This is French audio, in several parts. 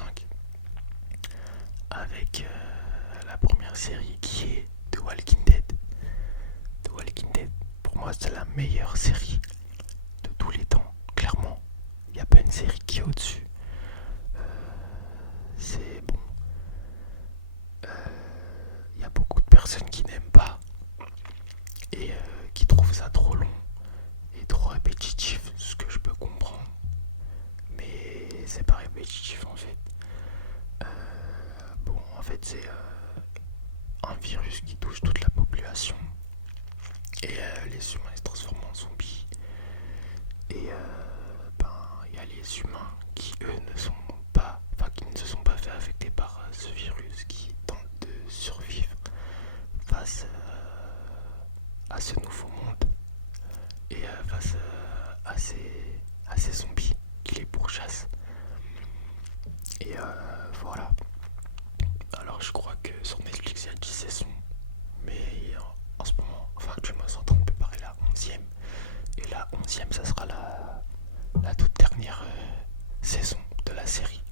5 avec la première série qui est The Walking Dead. The Walking Dead, pour moi, c'est la meilleure série de tous les temps, clairement. Il n'y a pas une série qui est au-dessus. C'est bon. Il y a beaucoup de personnes qui n'aiment pas et qui trouvent ça trop long et trop répétitif, ce que je peux comprendre. Mais c'est pas répétitif en fait. Bon, en fait, c'est un virus qui touche toute la population et les humains se transforment en zombies. Et il y a les humains qui eux ne sont pas, enfin qui ne se sont pas fait affecter par ce virus, qui tentent de survivre face à ce nouveau monde et face à ces zombies qui les pourchassent. Et voilà. Alors je crois que sur Netflix il y a 10 saisons, mais en ce moment, enfin actuellement, ils sont en train de préparer la 11e. Et la 11e, ça sera la toute dernière saison de la série.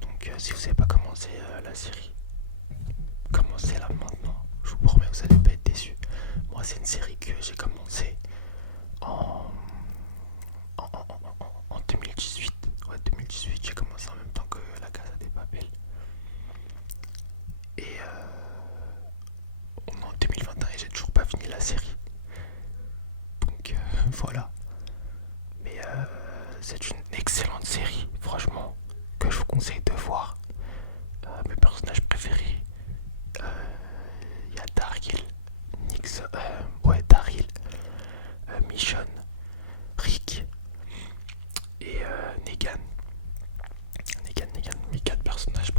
Donc si vous n'avez pas commencé la série, commencez-la maintenant. Je vous promets, vous n'allez pas être déçus. Moi, c'est une série que j'ai commencé en, en 2018. Ouais, 2018, j'ai commencé en même temps que La Casa de Papel. Et on est en 2021 et j'ai toujours pas fini la série. Donc voilà. Mais c'est une excellente série, franchement, que je vous conseille de voir. Mes personnages préférés, il y a Daryl, Nixon, Daryl, Michonne, Rick et Negan. Negan, mes 4 personnages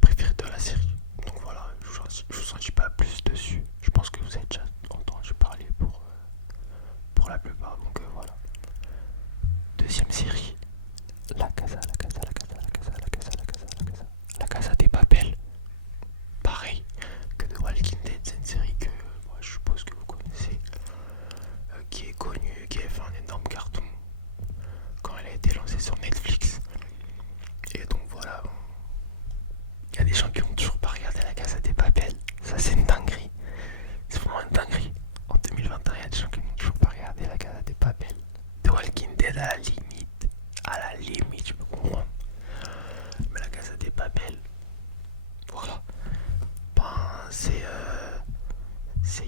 préférés de la série. Donc voilà, je vous en dis pas plus dessus. Je pense que vous avez déjà entendu parler pour la plupart. Donc voilà. Deuxième série, La Casa des Papel. Pareil que The Walking Dead, c'est une série que moi, je suppose que vous connaissez, qui est connue, qui a fait un énorme carton quand elle a été lancée sur Netflix. Et donc voilà, il y a des gens qui ont toujours pas regardé La Casa des Papel. Ça, c'est une dinguerie. C'est vraiment une dinguerie. En 2021, il y a des gens qui n'ont toujours pas regardé La Casa des Papel. The Walking Dead, à la limite, je peux comprendre. Mais La Casa des Papel, voilà. Ben, c'est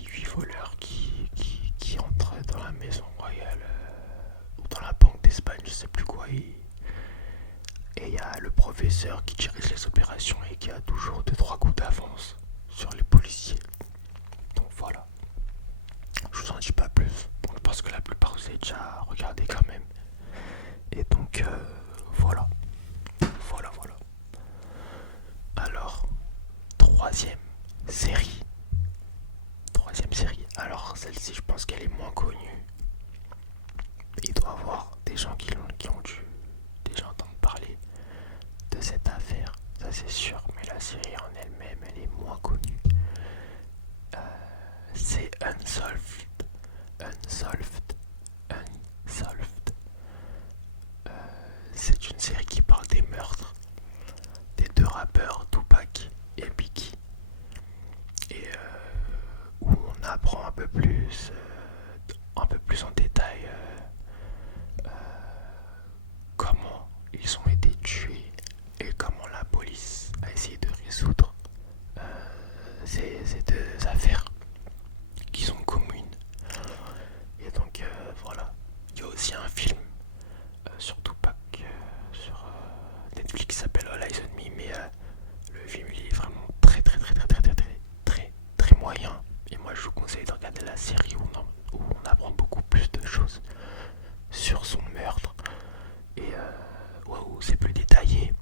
8 voleurs qui entrent dans la maison royale ou dans la banque d'Espagne, je sais plus quoi. Et il y a le professeur qui dirige les opérations et qui a toujours 2-3 coups d'avance sur les policiers. Donc voilà. Je vous en dis pas plus. Bon, je pense que la plupart vous avez déjà regardé quand même. Et donc voilà. Voilà. Alors, troisième série. Alors celle-ci, je pense qu'elle est moins connue. Il doit y avoir des gens qui ont dû déjà entendre parler de cette affaire. Ça c'est sûr. Mais la série en elle-même, elle est moins connue. C'est Unsolved. C'est une série qui parle des meurtres des 2 rappeurs Tupac et Biggie. Et où on apprend un peu plus en détail comment ils ont été tués et comment la police a essayé de résoudre ces 2 affaires qui sont communes. Et donc voilà, il y a aussi un film sur Tupac sur Netflix qui s'appelle All Eyes on Me, mais le film il est vraiment très moyen. Et moi je vous conseille de regarder la série où on apprend beaucoup plus de choses sur son meurtre et où c'est plus détaillé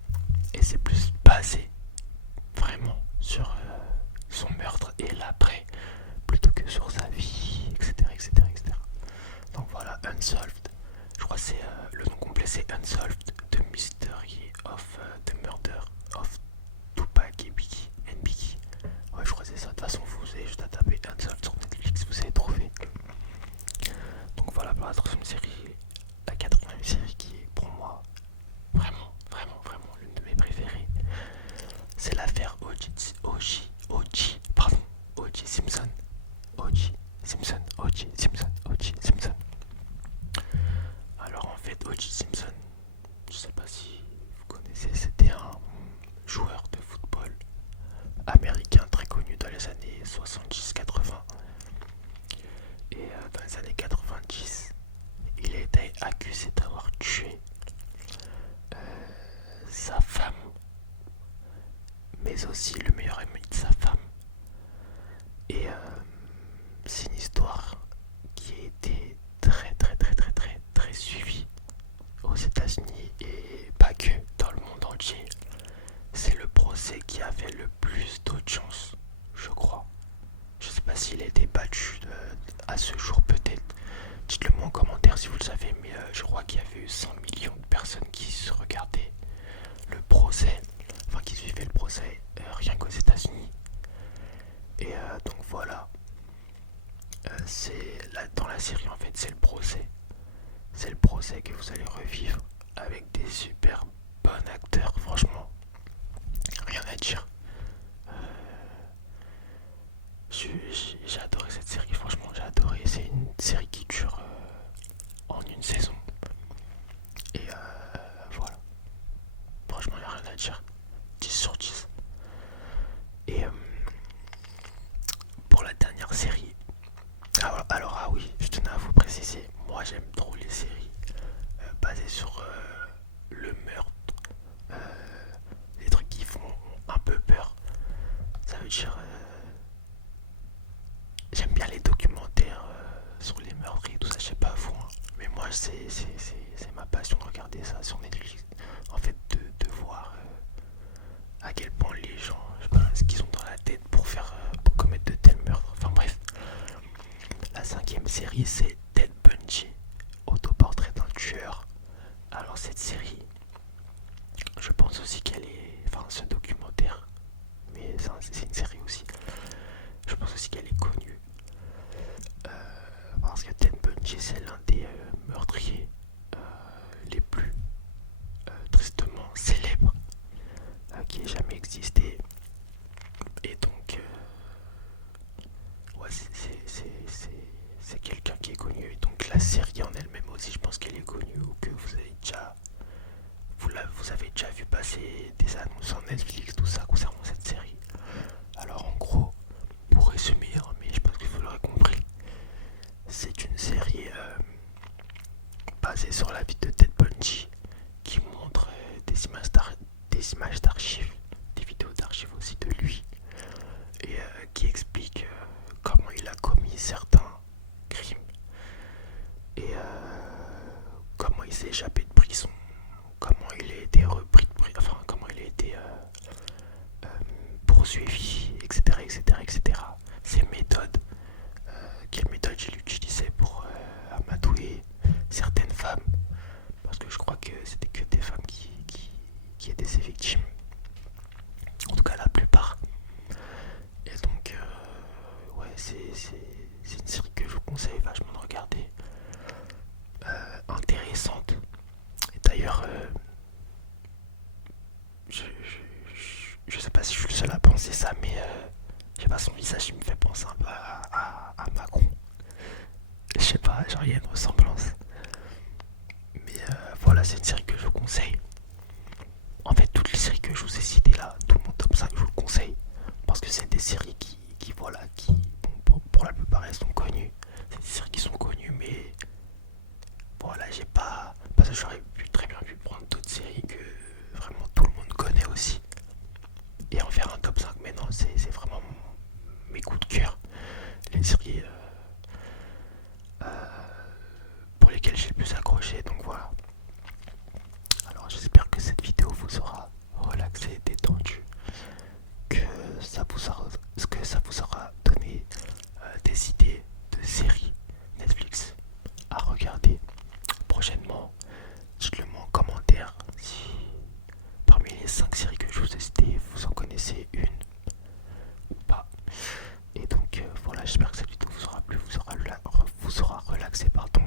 et c'est plus basé vraiment sur son meurtre et l'après plutôt que sur sa vie, etc. Donc voilà, Unsolved. Je crois que c'est le nom complet, c'est Unsolved: The Mystery of the Murder of Tupac et Biggie. Ouais, je crois que c'est ça. De toute façon, vous avez juste à taper Unsolved sur Netflix, vous allez trouver. Donc voilà pour la troisième série. La quatrième série qui est pour moi vraiment l'une de mes préférées. mais aussi le meilleur ami de sa femme. Et c'est une histoire qui a été très suivie aux États-Unis et pas que dans le monde entier. C'est le procès qui a fait le plus d'audience, je crois. Je sais pas s'il a été battu à ce jour, peut-être. Dites-le moi en commentaire si vous le savez, mais je crois qu'il y avait eu 100 millions de personnes qui se regardaient le procès, enfin qui suivaient le procès rien qu'aux États-Unis. Et donc voilà, dans la série en fait, c'est le procès. C'est le procès que vous allez revivre avec des super bons acteurs, franchement. Rien à dire. J'ai adoré cette série, franchement, j'ai adoré. C'est une série qui dure en une saison. Et voilà. Franchement, il n'y a rien à dire. 10 sur 10. Et pour la dernière série. Alors, ah oui, je tenais à vous préciser. Moi, j'aime trop les séries basées sur le meurtre. Les trucs qui font un peu peur. Ça veut dire. J'aime bien les documentaires sur les meurtres et tout ça, je sais pas vous, hein. Mais moi c'est ma passion de regarder ça sur Netflix. En fait, de voir à quel point les gens, je sais pas, ce qu'ils ont dans la tête pour commettre de tels meurtres. Enfin bref, la 5e série c'est Ted Bundy, autoportrait d'un tueur. Alors cette série, je pense aussi qu'elle est, enfin ce documentaire, mais c'est une série aussi. Je pense aussi qu'elle est connue parce que Ted Bundy c'est l'un des meurtriers les plus tristement célèbres qui ait jamais existé. Et donc ouais, c'est quelqu'un qui est connu. Et donc la série en elle-même aussi, je pense qu'elle est connue ou que vous avez déjà vu passer des annonces sur Netflix, tout ça concernant cette série. Alors en gros, pour résumer, mais je pense que vous l'aurez compris, c'est une série basée sur la vie de Ted Bundy qui montre des images d'archives, des vidéos d'archives aussi de lui, et qui explique comment il a commis certains crimes et comment il s'est échappé de prison, comment il a été repris de prison, enfin comment il a été poursuivi, etc. Ses méthodes, quelle méthode il utilisait pour amadouer certaines femmes, parce que je crois que c'était que des femmes qui étaient ses victimes, en tout cas la plupart. Et donc ouais, c'est une série que je vous conseille vachement de regarder, intéressante. Et d'ailleurs je sais pas si je suis le seul à penser ça, mais je sais pas, son visage il me fait penser un peu à Macron. Je sais pas, genre il y a une ressemblance. Mais voilà, c'est une série que je vous conseille. En fait, toutes les séries que je vous ai citées là, tout mon top 5, je vous le conseille. Parce que c'est des séries qui voilà, qui pour la plupart elles sont connues. C'est des séries qui sont connues, mais voilà, j'ai pas. Parce que j'aurais très bien pu prendre d'autres séries que vraiment tout le monde connaît aussi. Et en faire un top 5, mais non, c'est vraiment mes coups de cœur. Les séries pour lesquelles j'ai le plus accroché, donc voilà. Alors j'espère que cette vidéo vous aura relaxé, détendu, que ça vous aura donné des idées de séries Netflix à regarder prochainement. Dites-le moi en commentaire si parmi les 5 séries que je vous ai citées, vous en connaissez une ou pas. Et donc voilà, j'espère que cette vidéo vous aura plu, vous aura relaxé, pardon.